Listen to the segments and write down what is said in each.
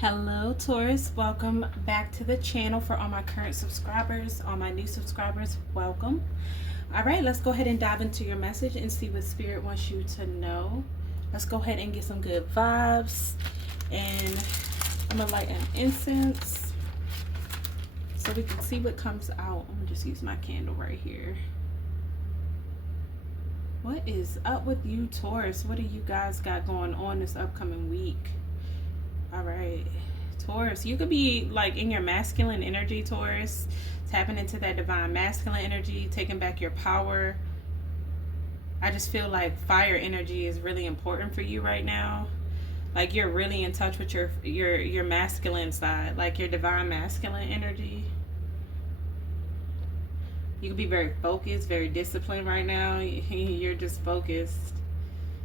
Hello Taurus, welcome back to the channel. For all my current subscribers, all my new subscribers, welcome. All right, let's go ahead and dive into your message and see what Spirit wants you to know. Let's go ahead and get some good vibes, and I'm gonna light an incense so we can see what comes out. I'm gonna just use my candle right here. What is up with you Taurus? What do you guys got going on this upcoming week? All right, Taurus, you could be like in your masculine energy, Taurus, tapping into that divine masculine energy, taking back your power. I just feel like fire energy is really important for you right now. Like you're really in touch with your masculine side, like your divine masculine energy. You could be very focused, very disciplined right now. You're just focused.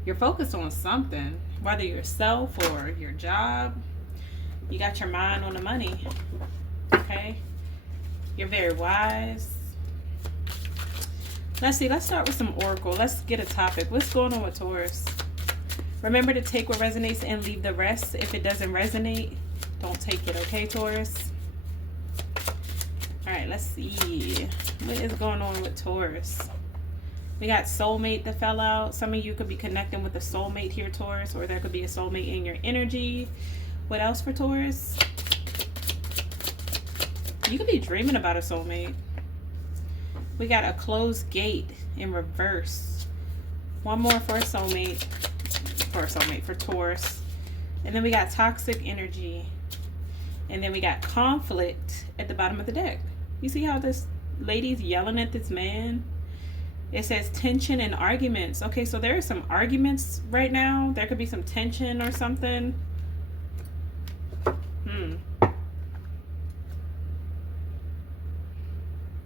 You're focused on something, whether yourself or your job. You got your mind on the money, okay? You're very wise. Let's see, let's start with some oracle. Let's get a topic. What's going on with Taurus? Remember to take what resonates and leave the rest. If it doesn't resonate, don't take it, okay, Taurus? All right, let's see. What is going on with Taurus? We got soulmate that fell out. Some of you could be connecting with a soulmate here, Taurus, or there could be a soulmate in your energy. What else for Taurus? You could be dreaming about a soulmate. We got a closed gate in reverse. One more for a soulmate. For Taurus. And then we got toxic energy. And then we got conflict at the bottom of the deck. You see how this lady's yelling at this man? It says tension and arguments. Okay, so there are some arguments right now. There could be some tension or something.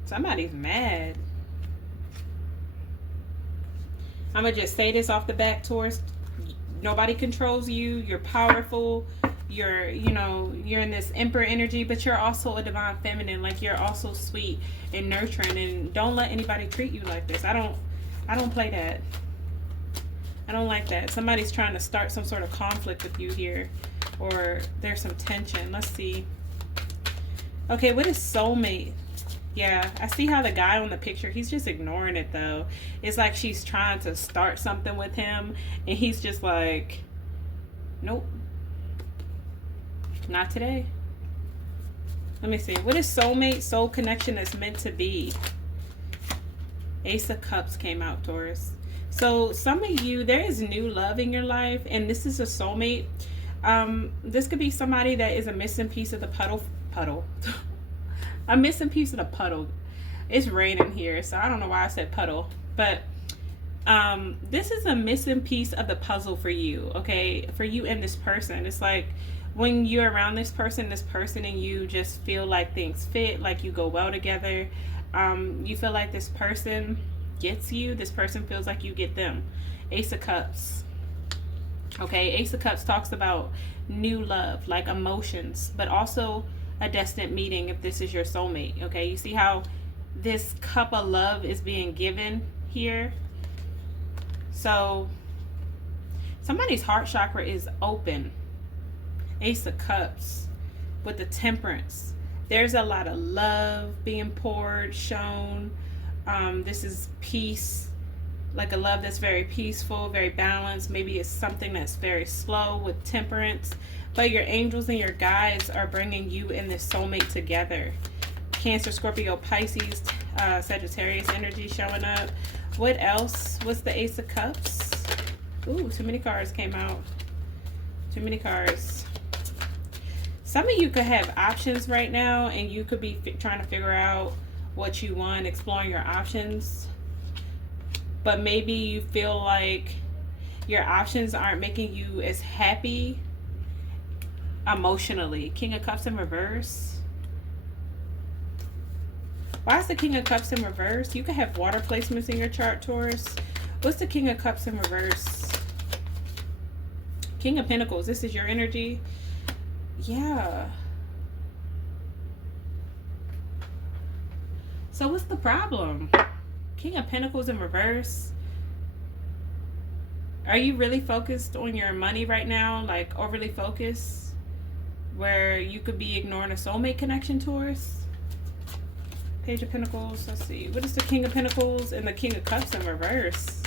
Somebody's mad. I'm going to just say this off the back, Taurus. Nobody controls you. You're powerful. You're in this emperor energy, but you're also a divine feminine. Like you're also sweet and nurturing, and don't let anybody treat you like this. I don't play that. I don't like that. Somebody's trying to start some sort of conflict with you here, or there's some tension. Let's see. Okay, what is soulmate? Yeah, I see how the guy on the picture, he's just ignoring it though. It's like she's trying to start something with him, and he's just like, nope. Not today. Let me see. What is soulmate? Soul connection that's meant to be. Ace of Cups came out, Taurus. So some of you, there is new love in your life, and this is a soulmate. This could be somebody that is a missing piece of the puddle. A missing piece of the puddle. It's raining here, so I don't know why I said puddle. But this is a missing piece of the puzzle for you, okay? For you and this person. It's like when you're around this person and you just feel like things fit, like you go well together. You feel like this person gets you. This person feels like you get them. Ace of Cups. Okay, Ace of Cups talks about new love, like emotions, but also a destined meeting if this is your soulmate. Okay, you see how this cup of love is being given here? So somebody's heart chakra is open. Ace of Cups with the Temperance. There's a lot of love being poured, shown. This is peace, like a love that's very peaceful, very balanced. Maybe it's something that's very slow with Temperance. But your angels and your guides are bringing you and this soulmate together. Cancer, Scorpio, Pisces, Sagittarius energy showing up. What else? What's the Ace of Cups? Ooh, too many cards came out. Too many cards. Some of you could have options right now, and you could be trying to figure out what you want, exploring your options. But maybe you feel like your options aren't making you as happy emotionally. King of Cups in reverse. Why is the King of Cups in reverse? You could have water placements in your chart, Taurus. What's the King of Cups in reverse? King of Pentacles. This is your energy. Yeah. So what's the problem? King of Pentacles in reverse. Are you really focused on your money right now? Like overly focused? where you could be ignoring a soulmate connection, Taurus. Page of Pentacles. Let's see. What is the King of Pentacles and the King of Cups in reverse?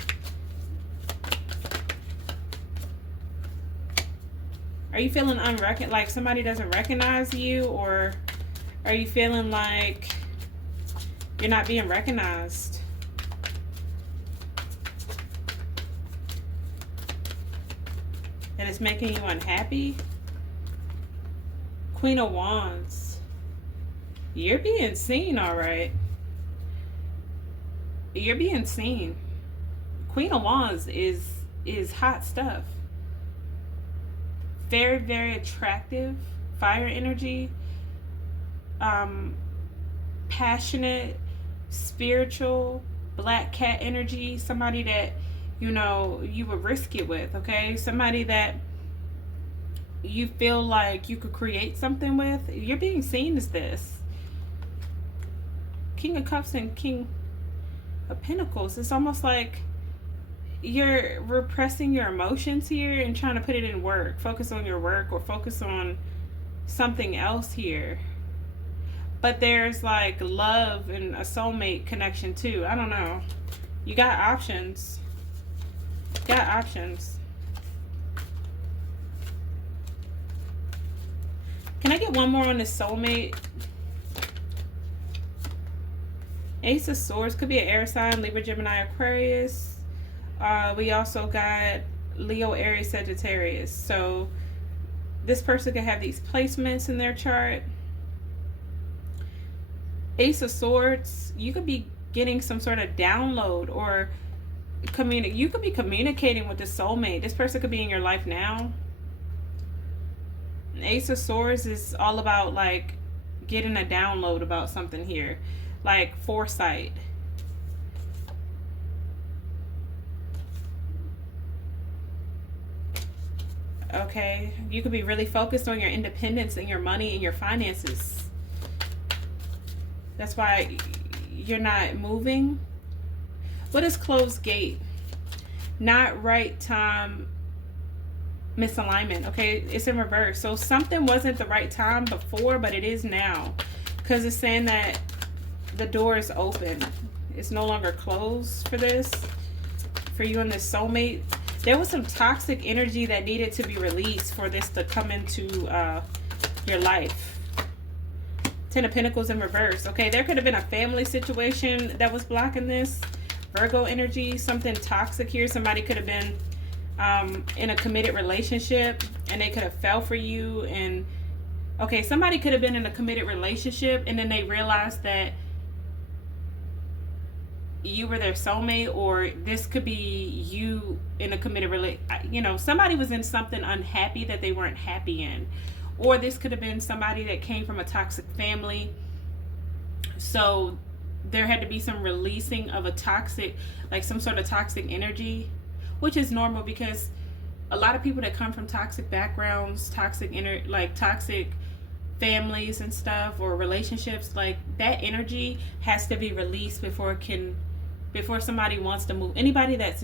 Are you feeling like somebody doesn't recognize you, or are you feeling like you're not being recognized? And it's making you unhappy? Queen of Wands. You're being seen, all right. You're being seen. Queen of Wands is hot stuff. Very, very attractive. Fire energy. Passionate, spiritual, black cat energy. Somebody that, you know, you would risk it with, okay? Somebody that you feel like you could create something with. You're being seen as this. King of Cups and King of Pentacles. It's almost like you're repressing your emotions here and trying to put it in work. Focus on your work or focus on something else here. But there's like love and a soulmate connection too. I don't know. You got options. Got options. Can I get one more on this soulmate? Ace of Swords. Could be an air sign. Libra, Gemini, Aquarius. We also got Leo, Aries, Sagittarius. So this person could have these placements in their chart. Ace of Swords. You could be getting some sort of download or you could be communicating with the soulmate. This person could be in your life now. Ace of Swords is all about like getting a download about something here. Like foresight. Okay, you could be really focused on your independence and your money and your finances. That's why you're not moving. What is closed gate? Not right time, misalignment. Okay, it's in reverse. So something wasn't the right time before, but it is now. Because it's saying that the door is open. It's no longer closed for this. For you and this soulmate. There was some toxic energy that needed to be released for this to come into your life. Ten of Pentacles in reverse. Okay, there could have been a family situation that was blocking this. Virgo energy, something toxic here. Somebody could have been in a committed relationship and they could have fell for you. And okay, somebody could have been in a committed relationship and then they realized that you were their soulmate, or this could be you in a committed you know, somebody was in something unhappy that they weren't happy in, or this could have been somebody that came from a toxic family. So there had to be some releasing of a toxic, like some sort of toxic energy, which is normal because a lot of people that come from toxic backgrounds, toxic families and stuff, or relationships, like that energy has to be released before somebody wants to move. Anybody that's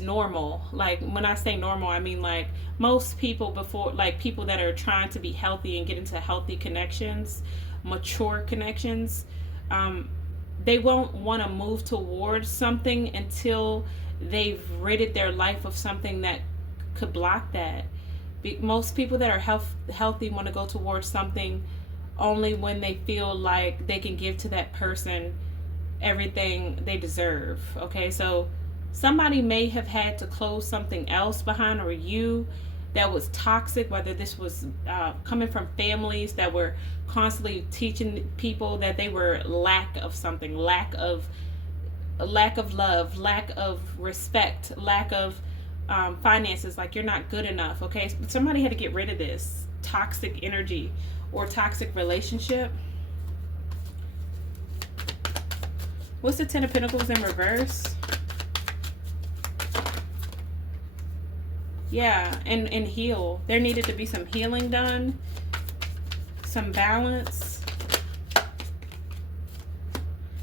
normal, like when I say normal, I mean like most people before, like people that are trying to be healthy and get into healthy connections, mature connections, they won't want to move towards something until they've ridded their life of something that could block that. Most people that are healthy want to go towards something only when they feel like they can give to that person everything they deserve. Okay, so somebody may have had to close something else behind, or you that was toxic, whether this was coming from families that were constantly teaching people that they were lack of something, lack of love, lack of respect, lack of finances, like you're not good enough. Okay, somebody had to get rid of this toxic energy or toxic relationship. What's the Ten of Pentacles in reverse? Yeah, and heal. There needed to be some healing done, some balance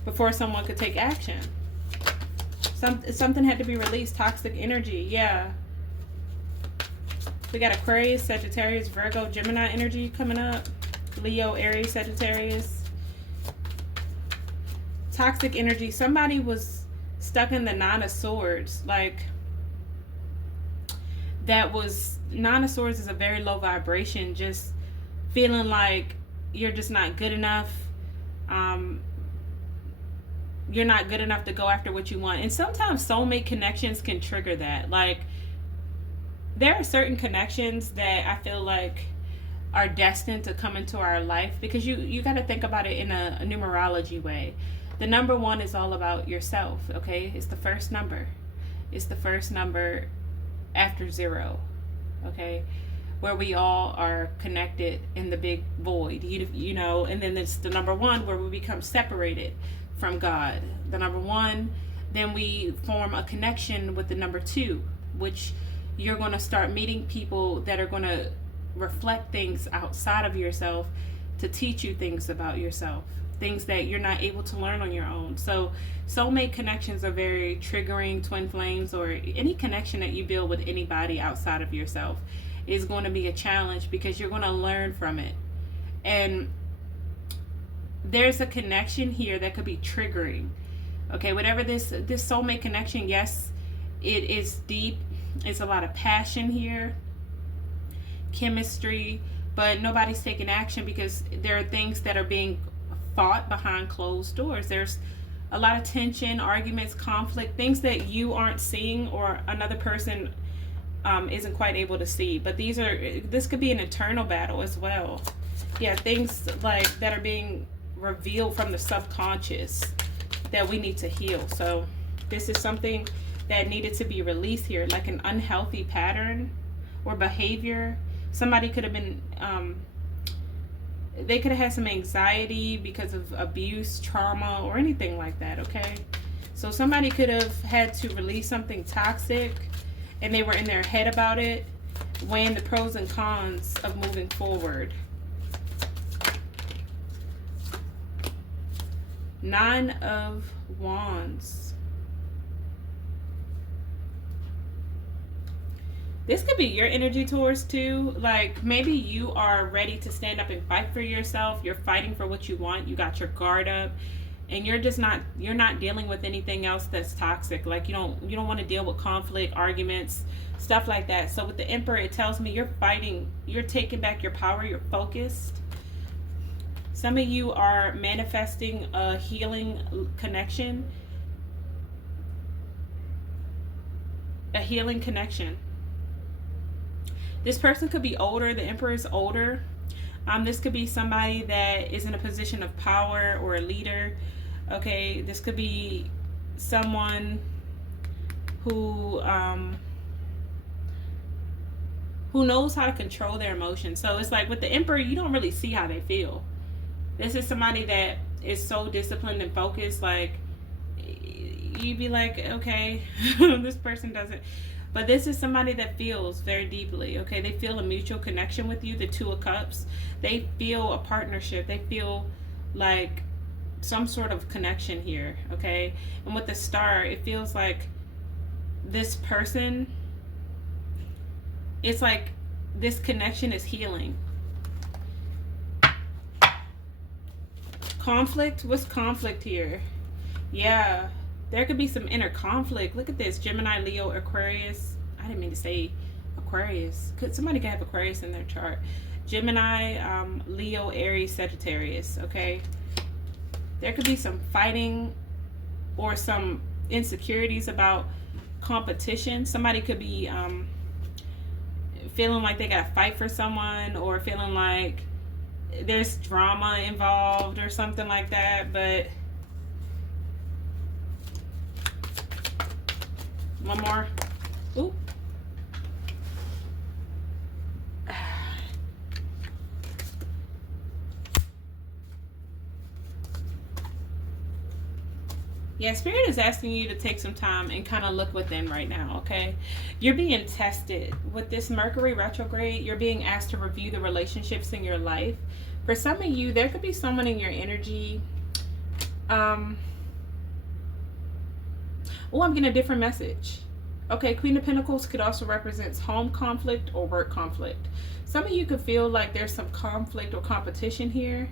before someone could take action. Something had to be released. Toxic energy, yeah. We got Aquarius, Sagittarius, Virgo, Gemini energy coming up. Leo, Aries, Sagittarius. Toxic energy. Somebody was stuck in the Nine of Swords. Like, that was, Nine of Swords is a very low vibration. Just feeling like you're just not good enough. You're not good enough to go after what you want. And sometimes soulmate connections can trigger that. Like, there are certain connections that I feel like are destined to come into our life, because you got to think about it in a numerology way. The number 1 is all about yourself, okay? It's the first number. It's the first number after 0, okay? Where we all are connected in the big void, you know, and then it's the number 1 where we become separated from God. The number 1, then we form a connection with the number 2, which you're going to start meeting people that are going to reflect things outside of yourself to teach you things about yourself, things that you're not able to learn on your own. So soulmate connections are very triggering. Twin flames, or any connection that you build with anybody outside of yourself, is going to be a challenge, because you're going to learn from it. And there's a connection here that could be triggering. Okay, whatever this soulmate connection, yes, it is deep. It's a lot of passion here, chemistry, but nobody's taking action because there are things that are being fought behind closed doors. There's a lot of tension, arguments, conflict, things that you aren't seeing, or another person isn't quite able to see. But this could be an internal battle as well. Yeah, things like that are being revealed from the subconscious that we need to heal. So this is something that needed to be released here, like an unhealthy pattern or behavior. Somebody could have been, they could have had some anxiety because of abuse, trauma, or anything like that, okay? So somebody could have had to release something toxic, and they were in their head about it, weighing the pros and cons of moving forward. 9 of Wands. This could be your energy, Taurus, too. Like, maybe you are ready to stand up and fight for yourself. You're fighting for what you want. You got your guard up, and you're not dealing with anything else that's toxic. Like, you don't want to deal with conflict, arguments, stuff like that. So with the Emperor, it tells me you're fighting, you're taking back your power, you're focused. Some of you are manifesting a healing connection. A healing connection. This person could be older. The Emperor is older. This could be somebody that is in a position of power or a leader. Okay, this could be someone who knows how to control their emotions. So it's like with the Emperor, you don't really see how they feel. This is somebody that is so disciplined and focused. Like, you'd be like, okay, this person doesn't. But this is somebody that feels very deeply, okay? They feel a mutual connection with you, the Two of Cups. They feel a partnership. They feel like some sort of connection here, okay? And with the Star, it feels like this person, it's like this connection is healing. Conflict? What's conflict here? Yeah. There could be some inner conflict. Look at this. Gemini, Leo, Aquarius. I didn't mean to say Aquarius. Somebody could have Aquarius in their chart. Gemini, Leo, Aries, Sagittarius. Okay. There could be some fighting or some insecurities about competition. Somebody could be feeling like they got to fight for someone, or feeling like there's drama involved or something like that. But one more. Oop. Yeah, Spirit is asking you to take some time and kind of look within right now, okay? You're being tested. With this Mercury retrograde, you're being asked to review the relationships in your life. For some of you, there could be someone in your energy. Oh, I'm getting a different message. Okay, Queen of Pentacles could also represent home conflict or work conflict. Some of you could feel like there's some conflict or competition here.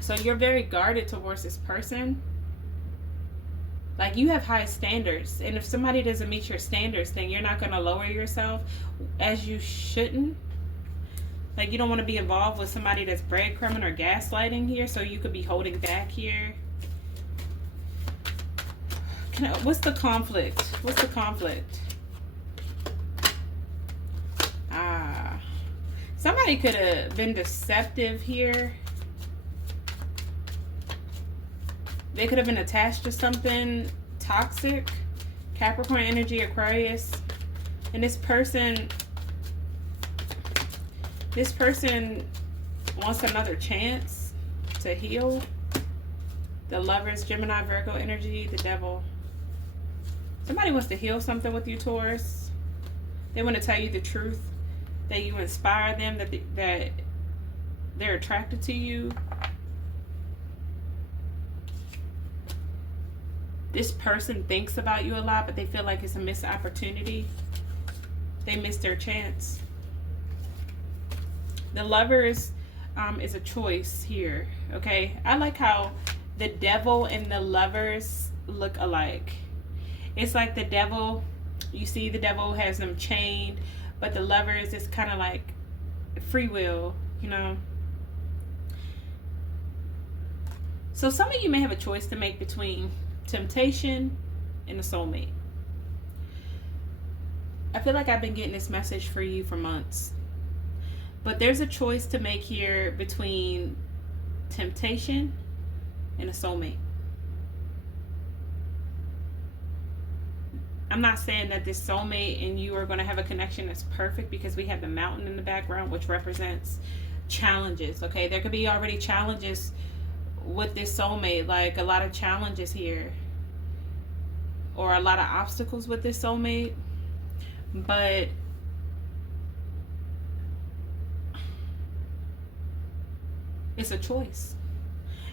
So you're very guarded towards this person. Like, you have high standards. And if somebody doesn't meet your standards, then you're not going to lower yourself, as you shouldn't. Like, you don't want to be involved with somebody that's breadcrumbing or gaslighting here. So you could be holding back here. What's the conflict? What's the conflict? Somebody could have been deceptive here. They could have been attached to something toxic. Capricorn energy, Aquarius. And this person wants another chance to heal. The Lovers, Gemini, Virgo energy, the Devil. Somebody wants to heal something with you, Taurus. They want to tell you the truth, that you inspire them, that they're attracted to you. This person thinks about you a lot, but they feel like it's a missed opportunity. They missed their chance. The Lovers is a choice here, okay? I like how the Devil and the Lovers look alike. It's like the Devil, you see the Devil has them chained, but the Lovers is kind of like free will, you know? So some of you may have a choice to make between temptation and a soulmate. I feel like I've been getting this message for you for months. But there's a choice to make here between temptation and a soulmate. I'm not saying that this soulmate and you are going to have a connection that's perfect, because we have the mountain in the background, which represents challenges, okay? There could be already challenges with this soulmate, like a lot of challenges here, or a lot of obstacles with this soulmate. But it's a choice.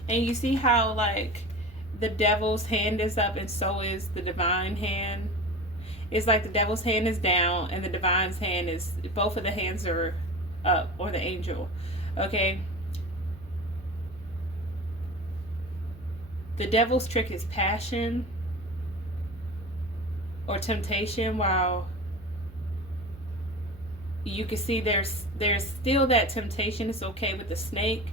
And you see how, like, the Devil's hand is up and so is the divine hand. It's like the Devil's hand is down and the divine's hand is, both of the hands are up, or the angel, okay? The Devil's trick is passion or temptation, while you can see there's still that temptation. It's okay with the snake,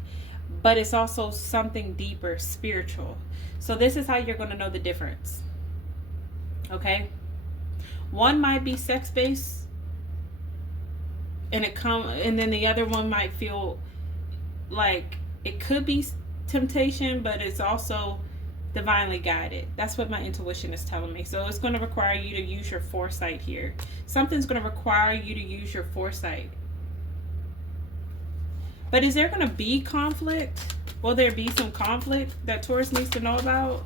but it's also something deeper, spiritual. So this is how you're going to know the difference, okay? One might be sex-based, and then the other one might feel like it could be temptation, but it's also divinely guided. That's what my intuition is telling me. So it's going to require you to use your foresight here. Something's going to require you to use your foresight. But is there going to be conflict? Will there be some conflict that Taurus needs to know about?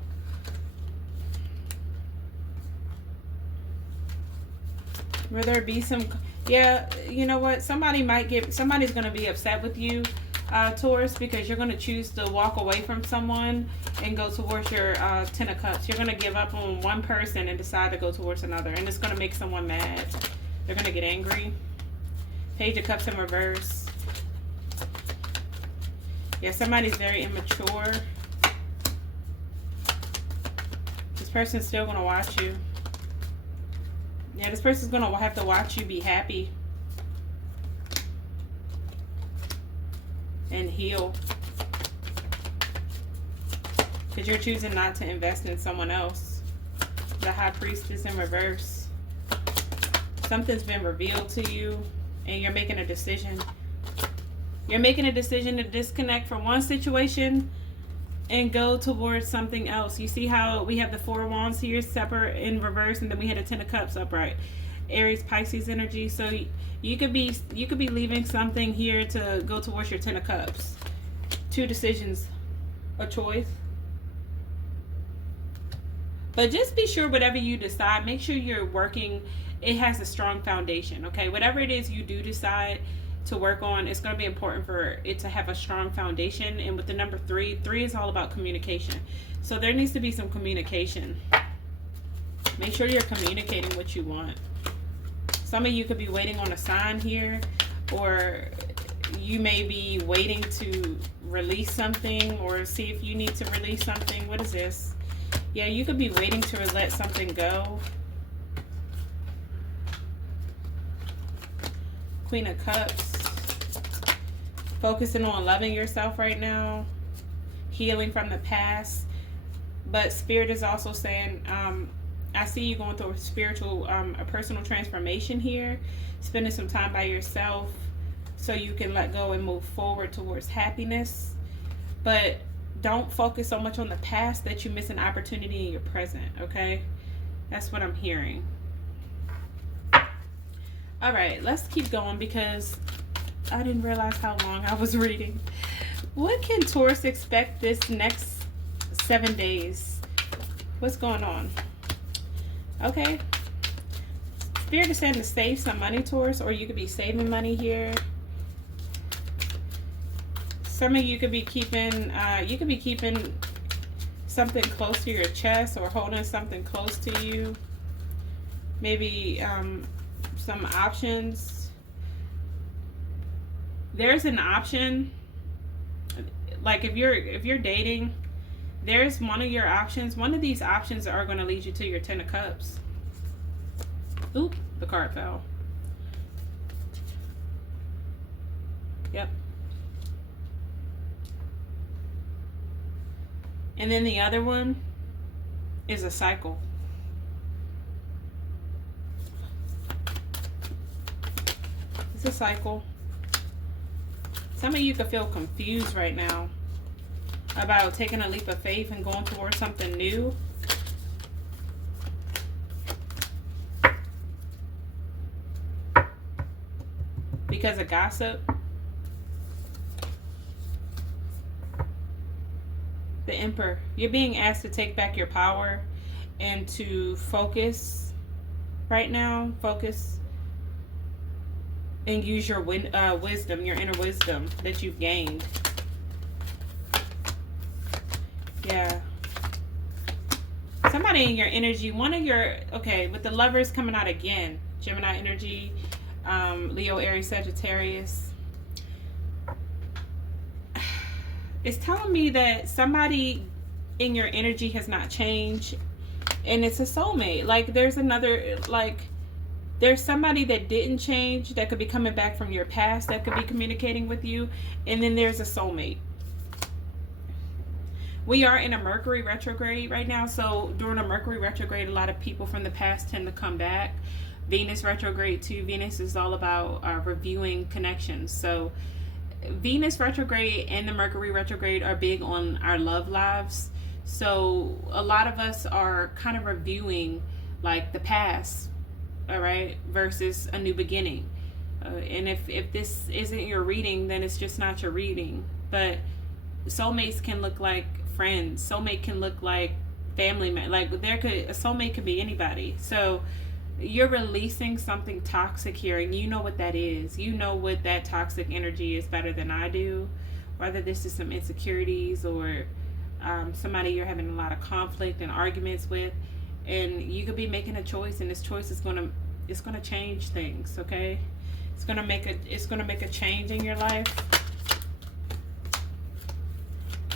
Will there be some... Yeah, you know what? Somebody's going to be upset with you, Taurus, because you're going to choose to walk away from someone and go towards your Ten of Cups. You're going to give up on one person and decide to go towards another, and it's going to make someone mad. They're going to get angry. Page of Cups in reverse. Yeah, somebody's very immature. This person's still going to watch you. Yeah, this person's going to have to watch you be happy and heal, because you're choosing not to invest in someone else. The High Priestess in reverse. Something's been revealed to you and you're making a decision. You're making a decision to disconnect from one situation and go towards something else. You see how we have the Four of Wands here separate in reverse, and then we had a Ten of Cups upright. Aries, Pisces energy. So you could be leaving something here to go towards your Ten of Cups. Two decisions, a choice. But just be sure whatever you decide, make sure you're working, it has a strong foundation, okay? Whatever it is you do decide to work on, it's going to be important for it to have a strong foundation. And with the number 3 is all about communication. So there needs to be some communication. Make sure you're communicating what you want. Some of you could be waiting on a sign here, or you may be waiting to release something or see if you need to release something. What is this? Yeah, you could be waiting to let something go. Queen of Cups. Focusing on loving yourself right now. Healing from the past. But Spirit is also saying, I see you going through a spiritual, a personal transformation here. Spending some time by yourself so you can let go and move forward towards happiness. But don't focus so much on the past that you miss an opportunity in your present, okay? That's what I'm hearing. All right, let's keep going because I didn't realize how long I was reading. What can Taurus expect this next 7 days? What's going on? Okay. Spirit is saying to save some money, Taurus, or you could be saving money here. Some of you could be keeping, something close to your chest or holding something close to you. Maybe some options. There's an option. Like if you're dating, there's one of your options. One of these options are going to lead you to your 10 of Cups. Oop, the card fell. Yep. And then the other one is a cycle. It's a cycle. Some of you could feel confused right now about taking a leap of faith and going towards something new. Because of gossip. The Emperor. You're being asked to take back your power and to focus right now. Focus and use your wisdom, your inner wisdom that you've gained. Yeah. Somebody in your energy, one of your, okay, with the Lovers coming out again, Gemini energy, Leo, Aries, Sagittarius. It's telling me that somebody in your energy has not changed, and it's a soulmate. Like there's another, like there's somebody that didn't change that could be coming back from your past that could be communicating with you, and then there's a soulmate. We are in a Mercury retrograde right now, so during a Mercury retrograde, a lot of people from the past tend to come back. Venus retrograde too. Venus is all about reviewing connections. So Venus retrograde and the Mercury retrograde are big on our love lives. So a lot of us are kind of reviewing like the past, all right, versus a new beginning. And if this isn't your reading, then it's just not your reading. But soulmates can look like friends. Soulmate can look like family. Like a soulmate could be anybody. So you're releasing something toxic here, and you know what that is. You know what that toxic energy is better than I do. Whether this is some insecurities or somebody you're having a lot of conflict and arguments with, and you could be making a choice, and this choice is gonna change things. Okay, it's gonna make a change in your life.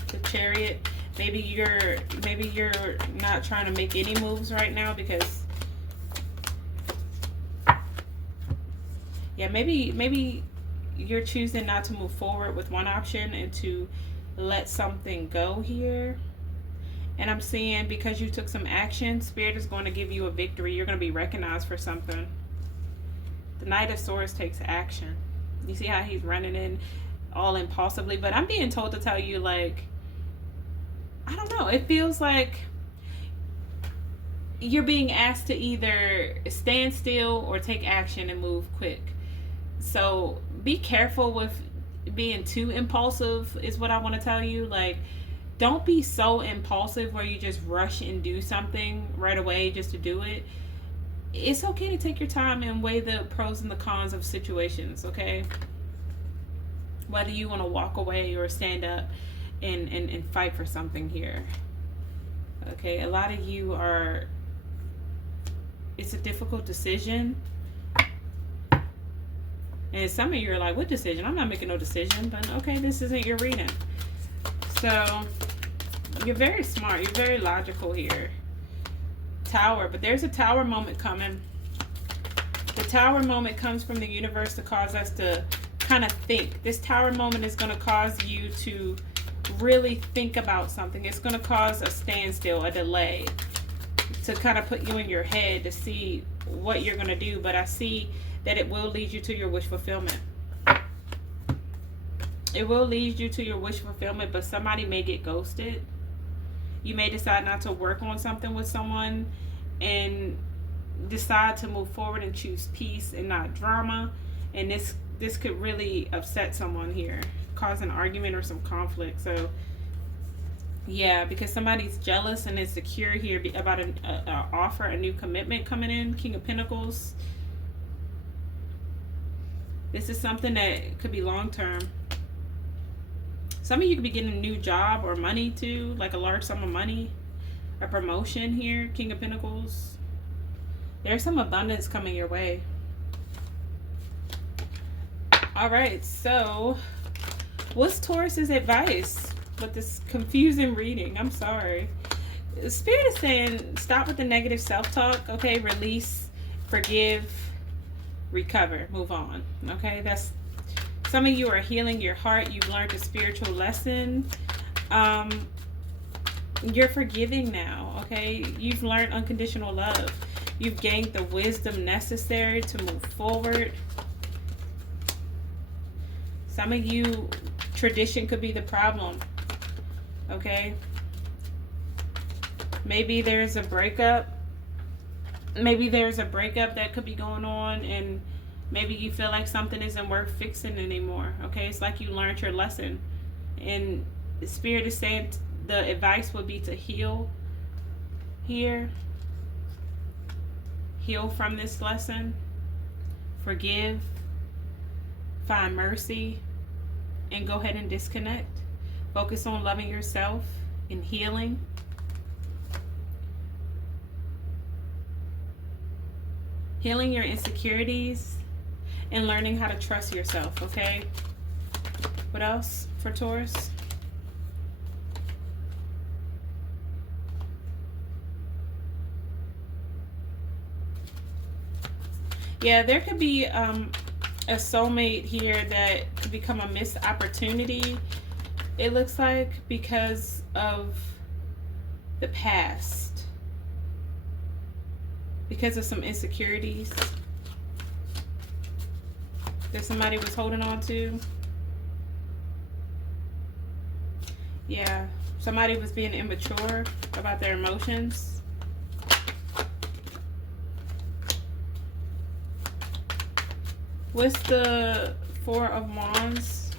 The Chariot. Maybe you're not trying to make any moves right now because. Yeah, maybe you're choosing not to move forward with one option and to let something go here. And I'm seeing because you took some action, Spirit is going to give you a victory. You're going to be recognized for something. The Knight of Swords takes action. You see how he's running in all impulsively? But I'm being told to tell you, like, I don't know. It feels like you're being asked to either stand still or take action and move quick. So be careful with being too impulsive is what I want to tell you. Like, don't be so impulsive where you just rush and do something right away just to do it. It's okay to take your time and weigh the pros and the cons of situations, okay? Whether you want to walk away or stand up and fight for something here. Okay, a lot of you are It's a difficult decision. And some of you are like, what decision? I'm not making no decision. But okay, this isn't your reading. So you're very smart. You're very logical here. Tower. But there's a tower moment coming. The tower moment comes from the universe to cause us to kind of think. This tower moment is going to cause you to really think about something. It's going to cause a standstill, a delay, to kind of put you in your head to see what you're going to do. But I see that it will lead you to your wish fulfillment. It will lead you to your wish fulfillment, but somebody may get ghosted. You may decide not to work on something with someone and decide to move forward and choose peace and not drama. And this could really upset someone here, cause an argument or some conflict. So yeah, because somebody's jealous and insecure here about an offer, a new commitment coming in. King of Pentacles. This is something that could be long term. Some of you could be getting a new job or money too, like a large sum of money, a promotion here. King of Pentacles. There's some abundance coming your way. All right, so what's Taurus's advice with this confusing reading? I'm sorry. Spirit is saying stop with the negative self-talk, okay? Release, forgive, recover, move on, okay? That's some of you are healing your heart. You've learned a spiritual lesson. You're forgiving now, okay? You've learned unconditional love. You've gained the wisdom necessary to move forward. Some of you, tradition could be the problem, okay? Maybe there's a breakup. Maybe there's a breakup that could be going on, and maybe you feel like something isn't worth fixing anymore, okay? It's like you learned your lesson. And the Spirit is saying the advice would be to heal here. Heal from this lesson. Forgive. Find mercy. And go ahead and disconnect. Focus on loving yourself and healing. Healing your insecurities and learning how to trust yourself, okay? What else for Taurus? Yeah, there could be a soulmate here that could become a missed opportunity, it looks like, because of the past. Because of some insecurities that somebody was holding on to. Yeah, somebody was being immature about their emotions. What's the Four of Wands?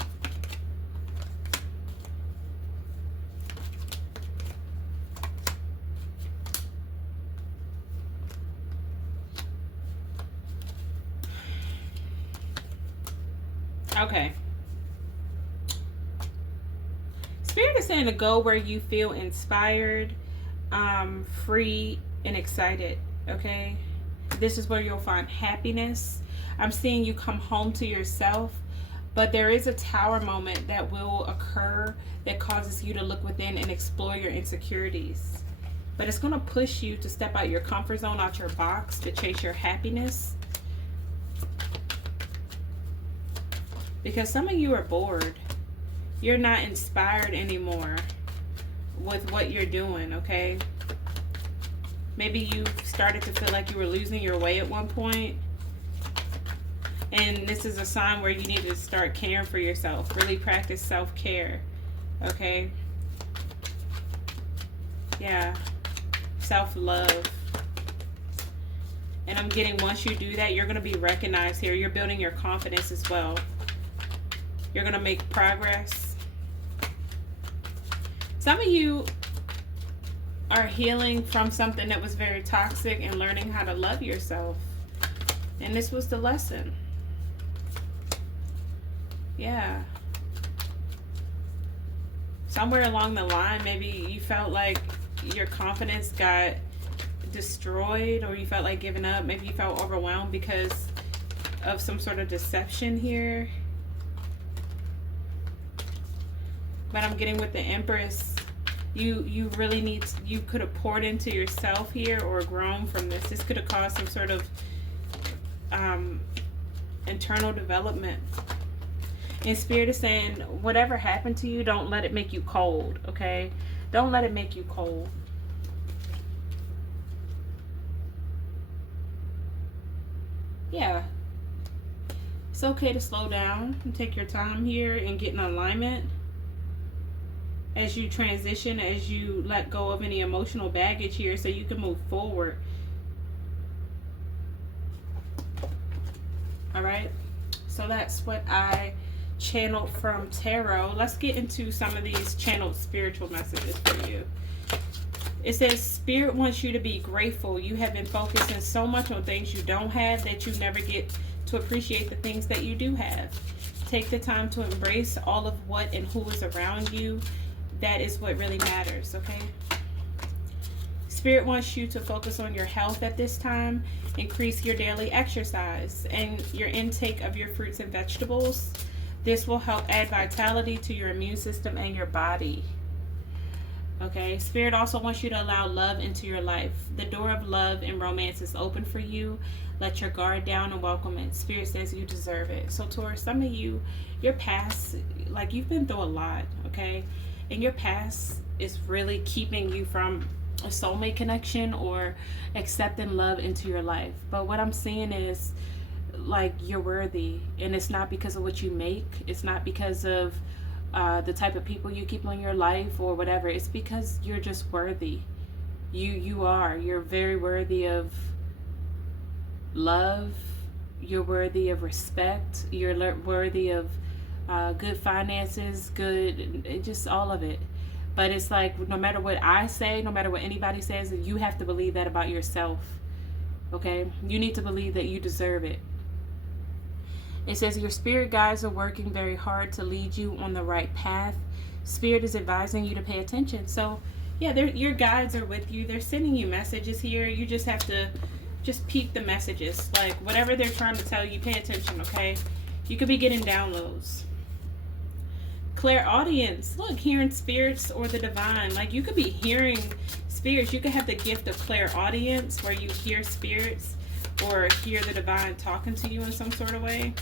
Okay. Spirit is saying to go where you feel inspired, free, and excited. Okay? This is where you'll find happiness. I'm seeing you come home to yourself, but there is a tower moment that will occur that causes you to look within and explore your insecurities. But it's going to push you to step out your comfort zone, out your box, to chase your happiness. Because some of you are bored. You're not inspired anymore with what you're doing, okay? Maybe you started to feel like you were losing your way at one point. And this is a sign where you need to start caring for yourself. Really practice self-care. Okay? Yeah. Self-love. And I'm getting, once you do that, you're going to be recognized here. You're building your confidence as well. You're going to make progress. Some of you are healing from something that was very toxic and learning how to love yourself. And this was the lesson. Yeah. Somewhere along the line, maybe you felt like your confidence got destroyed, or you felt like giving up. Maybe you felt overwhelmed because of some sort of deception here. But I'm getting with the Empress, you really need to, you could have poured into yourself here or grown from this. This could have caused some sort of internal development. And Spirit is saying, whatever happened to you, don't let it make you cold, okay? Don't let it make you cold. Yeah. It's okay to slow down and take your time here and get in alignment as you transition, as you let go of any emotional baggage here so you can move forward. All right. So that's what I channeled from tarot. Let's get into some of these channeled spiritual messages for you. It says, Spirit wants you to be grateful. You have been focusing so much on things you don't have that you never get to appreciate the things that you do have. Take the time to embrace all of what and who is around you. That is what really matters, okay? Spirit wants you to focus on your health at this time. Increase your daily exercise and your intake of your fruits and vegetables. This will help add vitality to your immune system and your body. Okay, Spirit also wants you to allow love into your life. The door of love and romance is open for you. Let your guard down and welcome it. Spirit says you deserve it. So Taurus, some of you, your past, like you've been through a lot, okay? And your past is really keeping you from a soulmate connection or accepting love into your life. But what I'm seeing is, like, you're worthy, and it's not because of what you make. It's not because of the type of people you keep in your life or whatever. It's because you're just worthy. You're very worthy of love. You're worthy of respect. You're worthy of good finances, just all of it. But it's like, no matter what I say, no matter what anybody says, you have to believe that about yourself. Okay? You need to believe that you deserve it. It says your spirit guides are working very hard to lead you on the right path. Spirit is advising you to pay attention. So, yeah, your guides are with you. They're sending you messages here. You just have to just peep the messages. Like, whatever they're trying to tell you, pay attention, okay? You could be getting downloads. Clairaudience. Look, hearing spirits or the divine. Like, you could be hearing spirits. You could have the gift of clairaudience where you hear spirits or hear the divine talking to you in some sort of way.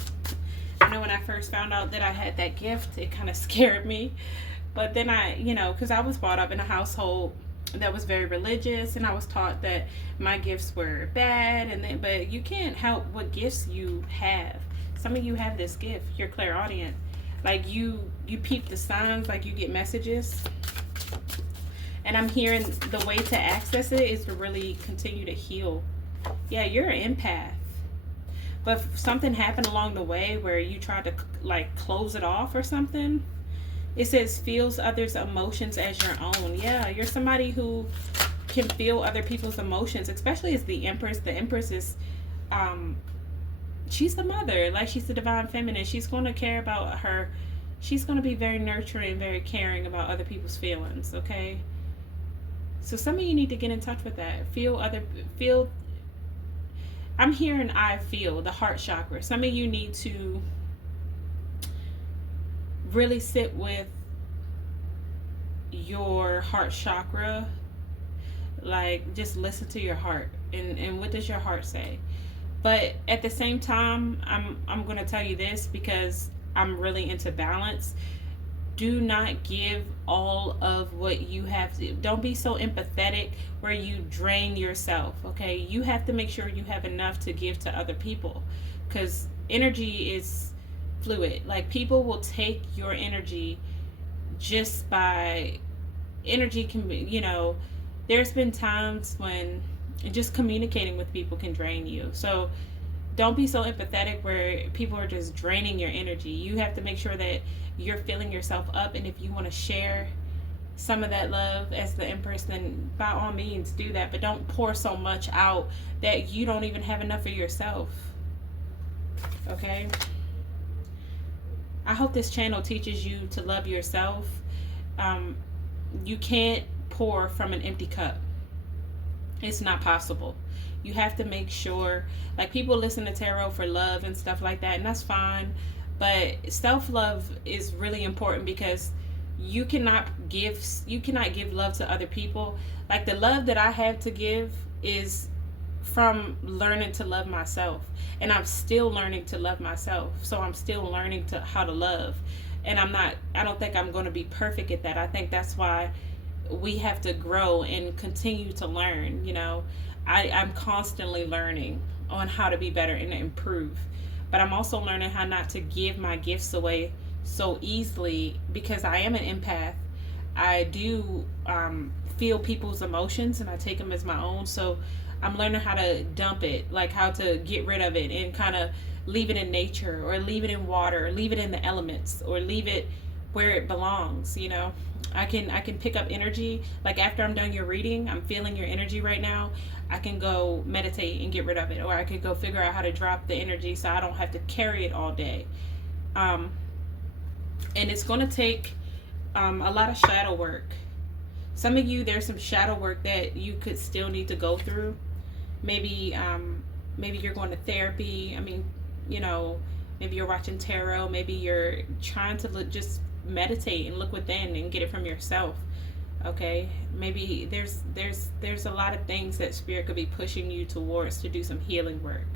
I know when I first found out that I had that gift, it kind of scared me. But then because I was brought up in a household that was very religious, and I was taught that my gifts were bad, but you can't help what gifts you have. Some of you have this gift, you're clairaudient. Like you peep the signs, like you get messages. And I'm hearing the way to access it is to really continue to heal. Yeah, you're an empath. But if something happened along the way where you tried to like close it off or something, it says feels others' emotions as your own. Yeah, you're somebody who can feel other people's emotions, especially as the Empress. The Empress is, she's the mother. Like, she's the divine feminine. She's going to care about her. She's going to be very nurturing, very caring about other people's feelings, okay? So some of you need to get in touch with that. I'm hearing I feel, the heart chakra. Some of you need to really sit with your heart chakra. Like, just listen to your heart. And what does your heart say? But at the same time, I'm going to tell you this because I'm really into balance. Do not give all of what you have to. Don't be so empathetic where you drain yourself, okay? You have to make sure you have enough to give to other people, because energy is fluid. Like, people will take your energy just by, energy can be, there's been times when just communicating with people can drain you. So don't be so empathetic where people are just draining your energy. You have to make sure that you're filling yourself up, and if you want to share some of that love as the Empress, then by all means do that, but don't pour so much out that you don't even have enough for yourself. Okay? I hope this channel teaches you to love yourself. You can't pour from an empty cup. It's not possible. You have to make sure, like, people listen to tarot for love and stuff like that, and that's fine. But self-love is really important because you cannot give love to other people. Like, the love that I have to give is from learning to love myself, and I'm still learning to love myself. So I'm still learning to how to love, and I don't think I'm going to be perfect at that. I think that's why we have to grow and continue to learn. I'm constantly learning on how to be better and improve, but I'm also learning how not to give my gifts away so easily because I am an empath. I do feel people's emotions and I take them as my own. So I'm learning how to dump it, like how to get rid of it and kind of leave it in nature, or leave it in water, or leave it in the elements, or leave it where it belongs. I can pick up energy. Like, after I'm done your reading, I'm feeling your energy right now. I can go meditate and get rid of it, or I could go figure out how to drop the energy so I don't have to carry it all day. Um, and it's going to take a lot of shadow work. Some of you, there's some shadow work that you could still need to go through. Maybe you're going to therapy. I mean, you know, maybe you're watching tarot. Maybe you're trying to meditate and look within and get it from yourself. Okay, maybe there's a lot of things that spirit could be pushing you towards to do some healing work.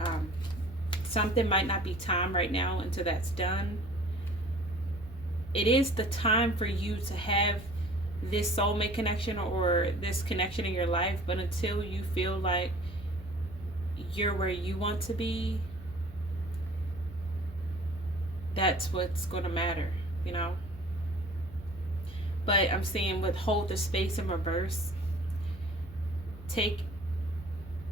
Um, Something might not be time right now until that's done. It is the time for you to have this soulmate connection or this connection in your life, but until you feel like you're where you want to be, that's what's going to matter. But I'm seeing with hold the space in reverse, take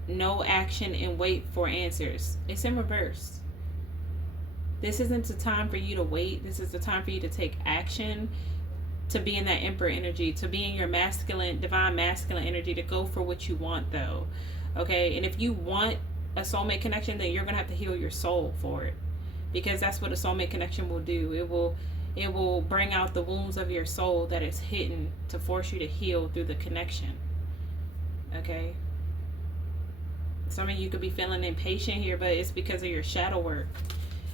no action and wait for answers. It's in reverse. This isn't the time for you to wait. This is the time for you to take action, to be in that emperor energy, to be in your masculine, divine masculine energy, to go for what you want, though. Okay? And if you want a soulmate connection, then you're going to have to heal your soul for it. Because that's what a soulmate connection will do. It will bring out the wounds of your soul that is hidden to force you to heal through the connection. Okay? Some of you could be feeling impatient here, but it's because of your shadow work.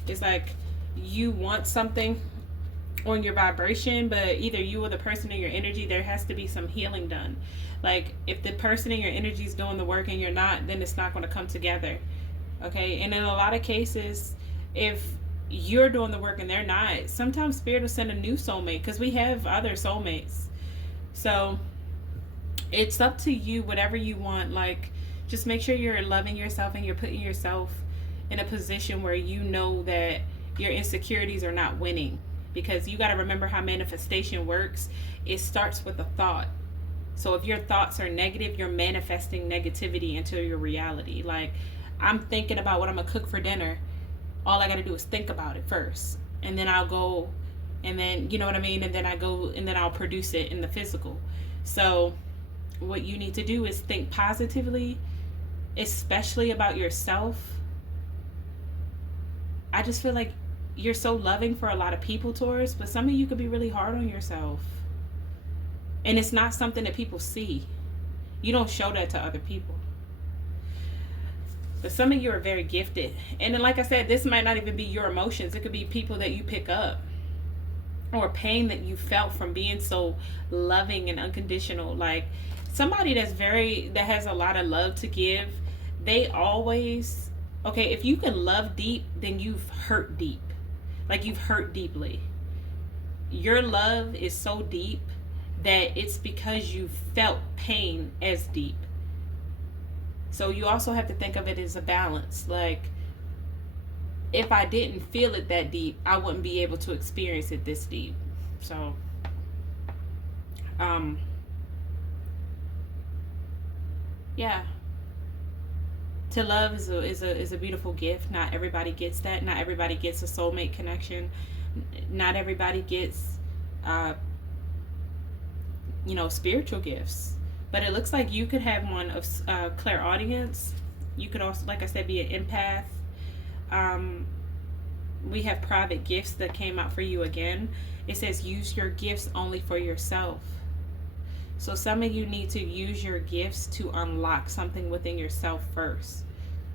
It's like you want something on your vibration, but either you or the person in your energy, there has to be some healing done. Like, if the person in your energy is doing the work and you're not, then it's not going to come together. Okay? And in a lot of cases, if you're doing the work and they're not, sometimes spirit will send a new soulmate, because we have other soulmates. So it's up to you, whatever you want. Like, just make sure you're loving yourself and you're putting yourself in a position where you know that your insecurities are not winning. Because you got to remember how manifestation works. It starts with a thought. So if your thoughts are negative, you're manifesting negativity into your reality. Like, I'm thinking about what I'm going to cook for dinner. All I got to do is think about it first. And then I'll go, and then, you know what I mean? And then I go, and then I'll produce it in the physical. So what you need to do is think positively, especially about yourself. I just feel like you're so loving for a lot of people, Taurus, but some of you could be really hard on yourself. And it's not something that people see. You don't show that to other people. But some of you are very gifted. And then, like I said, this might not even be your emotions. It could be people that you pick up, or pain that you felt from being so loving and unconditional. Like, somebody that has a lot of love to give, they always, okay, if you can love deep, then you've hurt deep. Like, you've hurt deeply. Your love is so deep that it's because you felt pain as deep. So you also have to think of it as a balance. Like, if I didn't feel it that deep, I wouldn't be able to experience it this deep. So, yeah. To love is a beautiful gift. Not everybody gets that. Not everybody gets a soulmate connection. Not everybody gets, spiritual gifts. But it looks like you could have one of clairaudience. You could also, like I said, be an empath. We have private gifts that came out for you again. It says use your gifts only for yourself. So some of you need to use your gifts to unlock something within yourself first.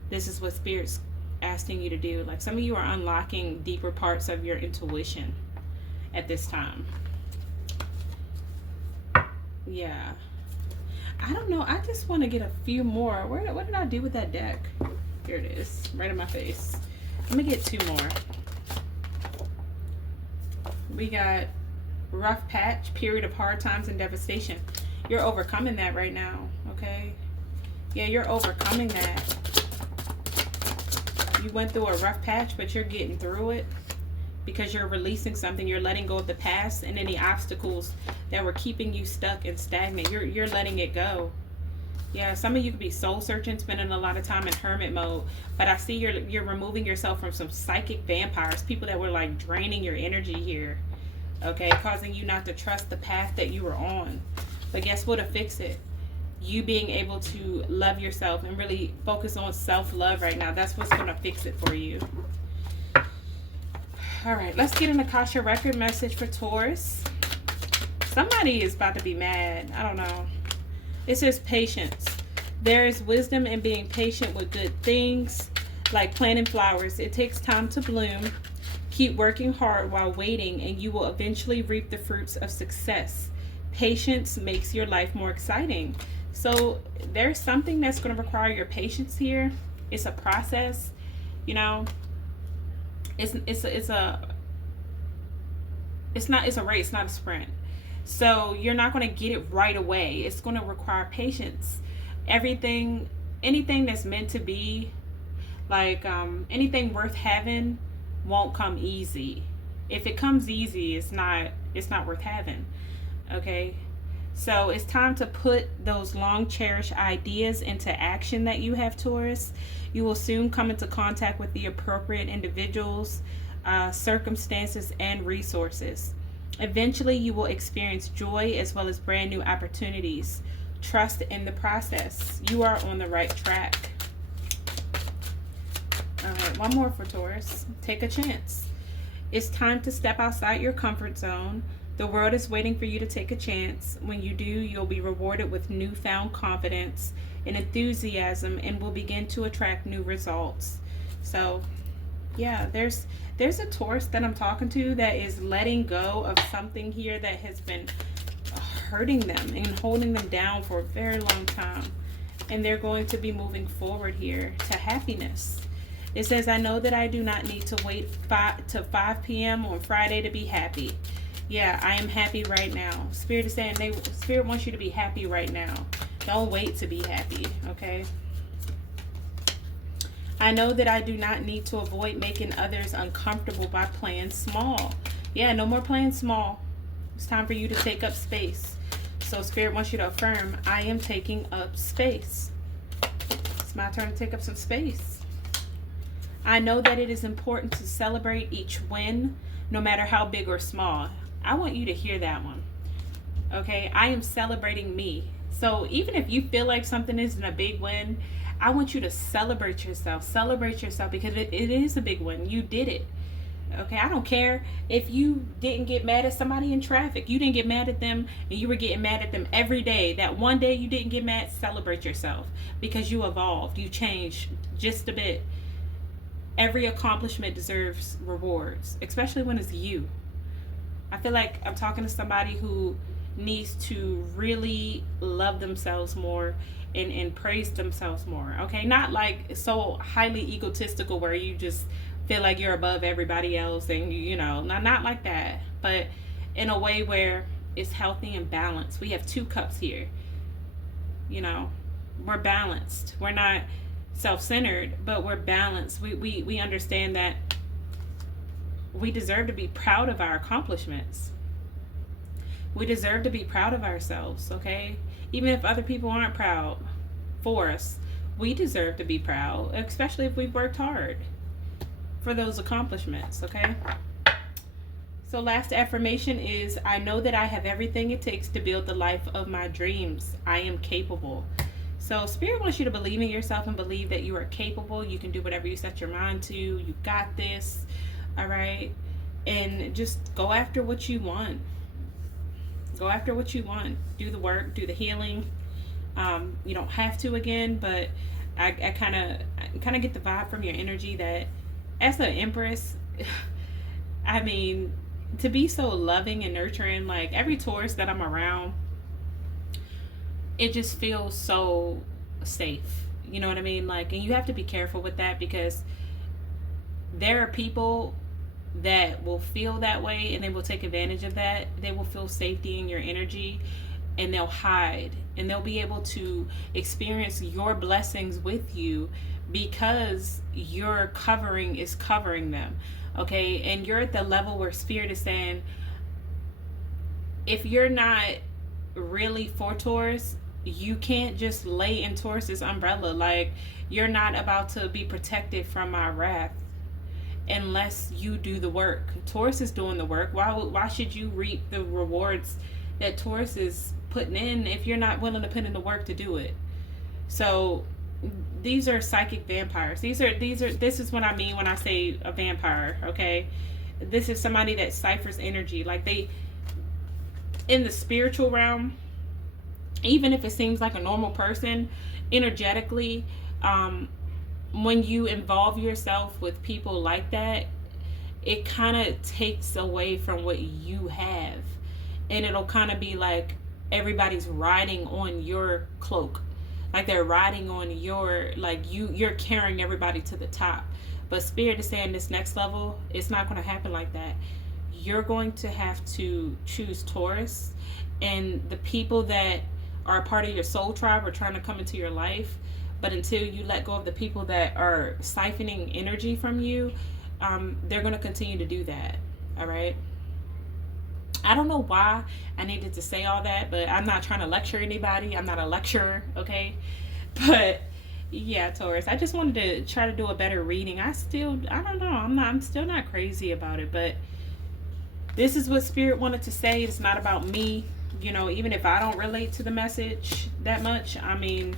This is what Spirit's asking you to do. Like, some of you are unlocking deeper parts of your intuition at this time. Yeah. I don't know. I just want to get a few more. What did I do with that deck? Here it is. Right in my face. Let me get 2 more. We got rough patch, period of hard times and devastation. You're overcoming that right now, okay? Yeah, you're overcoming that. You went through a rough patch, but you're getting through it because you're releasing something. You're letting go of the past and any obstacles that were keeping you stuck and stagnant. You're letting it go. Yeah, some of you could be soul searching, spending a lot of time in hermit mode, but I see you're removing yourself from some psychic vampires, people that were like draining your energy here, okay, causing you not to trust the path that you were on. But guess what'll fix it? You being able to love yourself and really focus on self-love right now. That's what's going to fix it for you. All right, let's get an Akasha record message for Taurus. Somebody is about to be mad. I don't know. It says patience. There is wisdom in being patient with good things, like planting flowers. It takes time to bloom. Keep working hard while waiting, and you will eventually reap the fruits of success. Patience makes your life more exciting. So there's something that's going to require your patience here. It's a process, you know. It's a race, not a sprint. So you're not going to get it right away. It's going to require patience. Anything that's meant to be, like anything worth having, won't come easy. If it comes easy, it's not worth having. Okay, so it's time to put those long cherished ideas into action that you have, Taurus. You will soon come into contact with the appropriate individuals, circumstances, and resources. Eventually, you will experience joy as well as brand new opportunities. Trust in the process. You are on the right track. All right, one more for Taurus. Take a chance. It's time to step outside your comfort zone. The world is waiting for you to take a chance. When you do, you'll be rewarded with newfound confidence and enthusiasm and will begin to attract new results. So, yeah, there's a Taurus that I'm talking to that is letting go of something here that has been hurting them and holding them down for a very long time. And they're going to be moving forward here to happiness. It says, I know that I do not need to wait till 5 p.m. on Friday to be happy. Yeah, I am happy right now. Spirit is saying Spirit wants you to be happy right now. Don't wait to be happy, okay? I know that I do not need to avoid making others uncomfortable by playing small. Yeah, no more playing small. It's time for you to take up space. So Spirit wants you to affirm, I am taking up space. It's my turn to take up some space. I know that it is important to celebrate each win, no matter how big or small. I want you to hear that one. Okay, I am celebrating me. So even if you feel like something isn't a big win, I want you to celebrate yourself. Celebrate yourself because it is a big win. You did it. Okay, I don't care if you didn't get mad at somebody in traffic. You didn't get mad at them and you were getting mad at them every day. That one day you didn't get mad, celebrate yourself because you evolved. You changed just a bit. Every accomplishment deserves rewards, especially when it's you. I feel like I'm talking to somebody who needs to really love themselves more and praise themselves more. Okay, not like so highly egotistical where you just feel like you're above everybody else and you know, not like that, but in a way where it's healthy and balanced. We have 2 cups here. You know, we're balanced. We're not self-centered, but we're balanced. We understand that we deserve to be proud of our accomplishments. We deserve to be proud of ourselves, okay? Even if other people aren't proud for us, we deserve to be proud, especially if we've worked hard for those accomplishments, okay? So last affirmation is, I know that I have everything it takes to build the life of my dreams. I am capable. So Spirit wants you to believe in yourself and believe that you are capable. You can do whatever you set your mind to. You got this. All right, and just go after what you want. Go after what you want. Do the work, do the healing. You don't have to again, but I kind of get the vibe from your energy that as the Empress, I mean, to be so loving and nurturing, like every Taurus that I'm around, it just feels so safe. You know what I mean? Like, and you have to be careful with that because there are people that will feel that way and they will take advantage of that. They will feel safety in your energy and they'll hide and they'll be able to experience your blessings with you because your covering is covering them. Okay, and you're at the level where spirit is saying, if you're not really for Taurus, you can't just lay in Taurus's umbrella. Like, you're not about to be protected from my wrath unless you do the work. Taurus is doing the work. Why should you reap the rewards that Taurus is putting in if you're not willing to put in the work to do it? So these are psychic vampires. This is what I mean when I say a vampire, okay? This is somebody that ciphers energy. Like, they, in the spiritual realm, even if it seems like a normal person, energetically, when you involve yourself with people like that, it kind of takes away from what you have. And it'll kind of be like everybody's riding on your cloak. Like, they're riding on your, like, you're carrying everybody to the top. But Spirit is saying this next level, it's not going to happen like that. You're going to have to choose Taurus, and the people that are a part of your soul tribe are trying to come into your life. But until you let go of the people that are siphoning energy from you, they're going to continue to do that. All right. I don't know why I needed to say all that, but I'm not trying to lecture anybody. I'm not a lecturer, okay? But yeah, Taurus, I just wanted to try to do a better reading. I don't know. I'm still not crazy about it, but this is what Spirit wanted to say. It's not about me, you know, even if I don't relate to the message that much. I mean,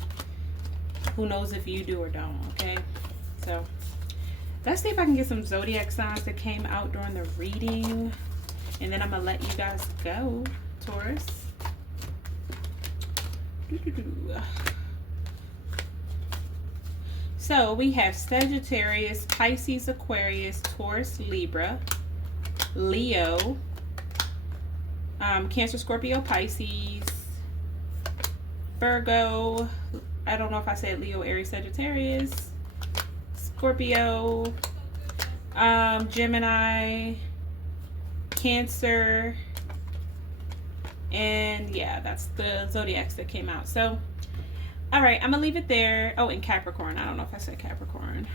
who knows if you do or don't, okay? So let's see if I can get some zodiac signs that came out during the reading. And then I'm going to let you guys go, Taurus. So we have Sagittarius, Pisces, Aquarius, Taurus, Libra, Leo, Cancer, Scorpio, Pisces, Virgo. I don't know if I said Leo, Aries, Sagittarius, Scorpio, Gemini, Cancer, and yeah, that's the zodiacs that came out. So all right, I'm gonna leave it there. Oh, and Capricorn. I don't know if I said Capricorn.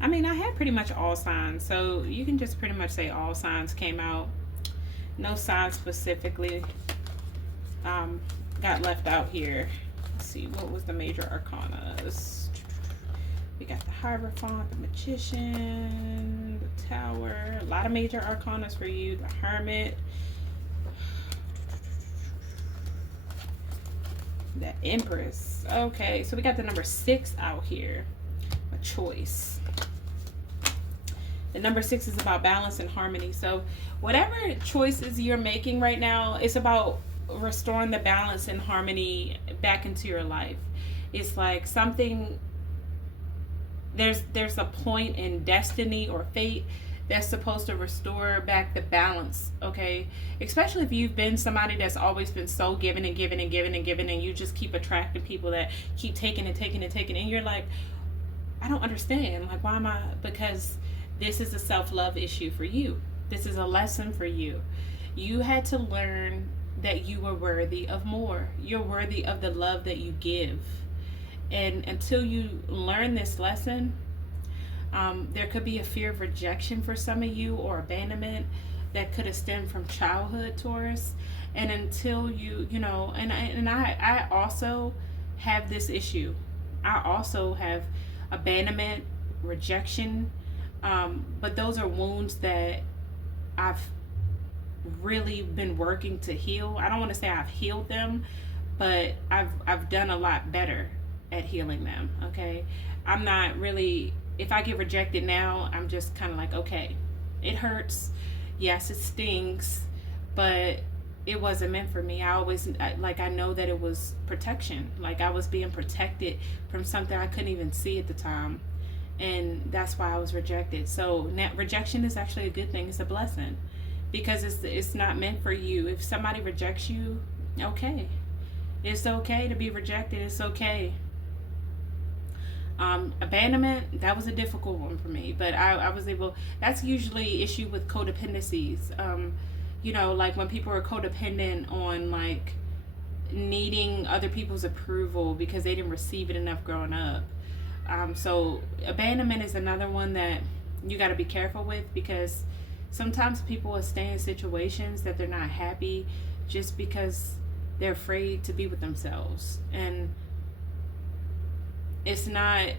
I mean, I had pretty much all signs, so you can just pretty much say all signs came out. No signs specifically got left out here. Let's see, what was the major arcanas? We got the Hierophant, the Magician, the Tower. A lot of major arcanas for you. The Hermit. The Empress. Okay, so we got the number 6 out here. A choice. The number 6 is about balance and harmony. So whatever choices you're making right now, it's about restoring the balance and harmony back into your life. It's like something, there's a point in destiny or fate that's supposed to restore back the balance, okay? Especially if you've been somebody that's always been so giving and giving and giving and giving, and you just keep attracting people that keep taking and taking and taking, and you're like, I don't understand. Like, why am I? Because this is a self-love issue for you. This is a lesson for you. You had to learn that you were worthy of more. You're worthy of the love that you give. And until you learn this lesson, there could be a fear of rejection for some of you, or abandonment that could have stemmed from childhood, Taurus. And until you know, and I also have this issue. I also have abandonment, rejection, but those are wounds that I've really been working to heal. I don't want to say I've healed them, but I've done a lot better at healing them, okay? I'm not really, if I get rejected now, I'm just kind of like, okay, it hurts. Yes, it stings, but it wasn't meant for me. I know that it was protection. Like I was being protected from something I couldn't even see at the time. And that's why I was rejected. So rejection is actually a good thing. It's a blessing because it's not meant for you. If somebody rejects you, okay. It's okay to be rejected. It's okay. Abandonment, that was a difficult one for me, but I was able. That's usually issue with codependencies. Like when people are codependent on like needing other people's approval because they didn't receive it enough growing up. So abandonment is another one that you got to be careful with because sometimes people will stay in situations that they're not happy just because they're afraid to be with themselves, and it's not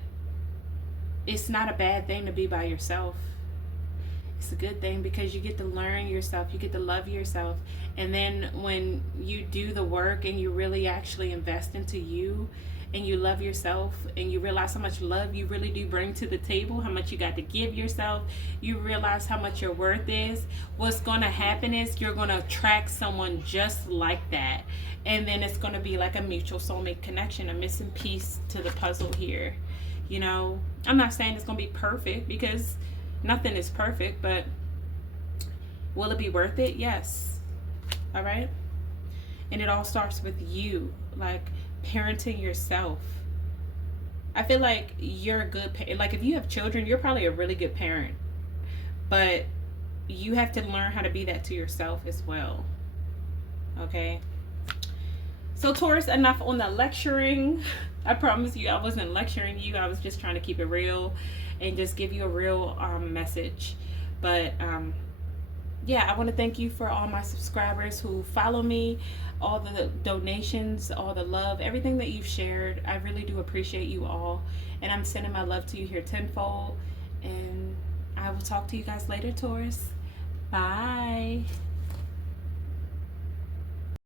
a bad thing to be by yourself. It's a good thing because you get to learn yourself, you get to love yourself, and then when you do the work and you really actually invest into you and you love yourself and you realize how much love you really do bring to the table, how much you got to give yourself, you realize how much your worth is, what's going to happen is you're going to attract someone just like that, and then it's going to be like a mutual soulmate connection, a missing piece to the puzzle here. I'm not saying it's going to be perfect because nothing is perfect, but will it be worth it? Yes. All right. And it all starts with you, like parenting yourself. I feel like you're a good like if you have children, you're probably a really good parent, but you have to learn how to be that to yourself as well. Okay. So Taurus, enough on the lecturing. I promise you I wasn't lecturing you. I was just trying to keep it real and just give you a real message. But yeah, I want to thank you for all my subscribers who follow me, all the donations, all the love, everything that you've shared. I really do appreciate you all. And I'm sending my love to you here tenfold. And I will talk to you guys later, Taurus. Bye.